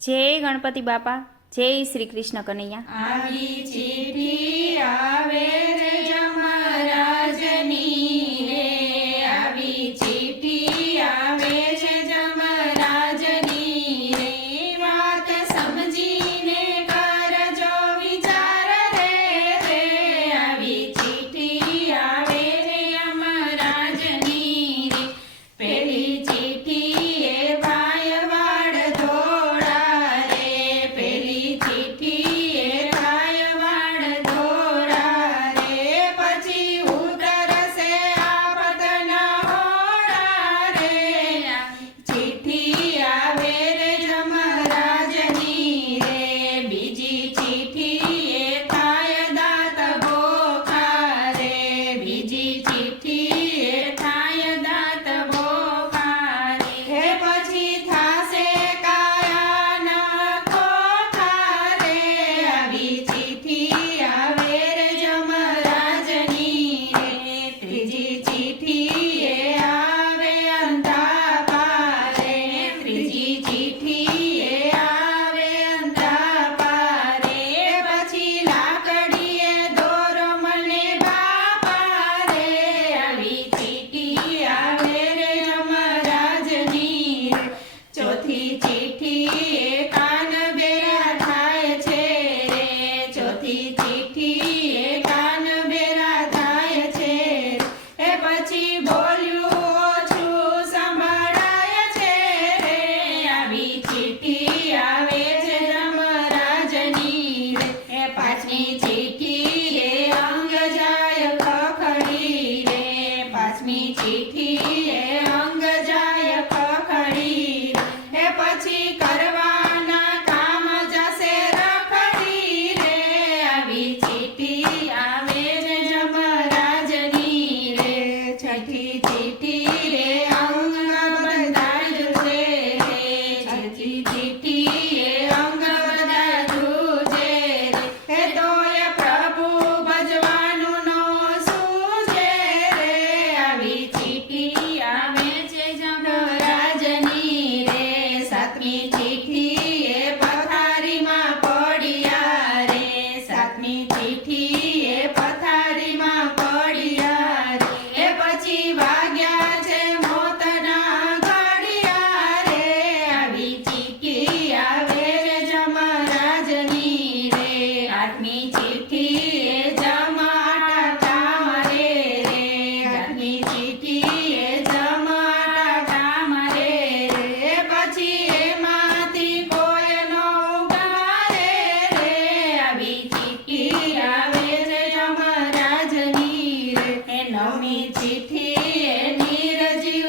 જય ગણપતિ બાપા, જય શ્રી કૃષ્ણ કનૈયા। આવી ચીઠી આવે રે જમરાજની રે, આવી ચીઠી આવે છે જમરાજની રે, વાત સમજીને કરજો વિચાર રે રે, આવી ચીઠી આવે રે યમરાજની રે, પેલી ચીઠી એ ભાઈ વાડ ધોળા રે, પેલી ચીઠી એ ભાઈ વાડ ધોળા રે, પછી ઉતરશે આપતના હોળા રે, ચીઠી આવે રે જમરાજની રે, બીજી ચીઠી એ થાય દાંત બોખા રે, બીજી ચીઠી એ થાય દાંત બોખા રે, હે પછી થાશે કાયાના ખોખા રે, આવી ચીઠી આવે રે જમરાજની રે, ત્રીજી ચીઠી એ આવે અંધાપા રે, ત્રીજી ચીઠી એ આવે અંધાપા રે, પછી લાકડીએ દોરો મને બાપા રે, આવી ચીઠી આવે રે જમરાજની રે, ચોથી ચીઠી એ કાન બેરા થાય છે રે, ચોથી ચીઠી એ કાન બેરા થાય છે રે, એ પછી બોલ્યું ઓછું સંભળાય છે રે, આવી ચીઠી આવે છે જમરાજની રે, એ પાંચમી ચીઠી એ અંગ જાય ખખડી રે, પાંચમી ચીઠી એ અંગ જાય ખખડી રે, એ પછી કરવાના કામ જશે રખડી રે, આવી ચીઠી આવે રે જમરાજની રે, છઠ્ઠી ચીઠી રે અંગ બંધાયું છે રે, છઠ્ઠી ચીઠી એ અંગ બંધાયું છે રે, હે તોય પ્રભુ ભજવાનું નો સૂઝે રે, આવી ચીઠી આવે છે જમરાજની રે, સાતમી ચીઠી એ પથારીમાં પડ્યા રે, સાતમી ચીઠી એ પથારીમાં પડ્યા રે, એ પછી વાગ્યા છે મોતના ઘડિયા રે, આવી ચીઠી આવે રે જમરાજની રે, આઠમી ચીઠી એ જમાટા કામ રે રે, આઠમી ચીઠી એ જમાટા કામ રે રે, પછી એમાંથી કોઈ નો ઉગારે રે, આવી ચીઠી આવે રે જમરાજની રે, એ નવમી ચીઠી એ નિર્જીવ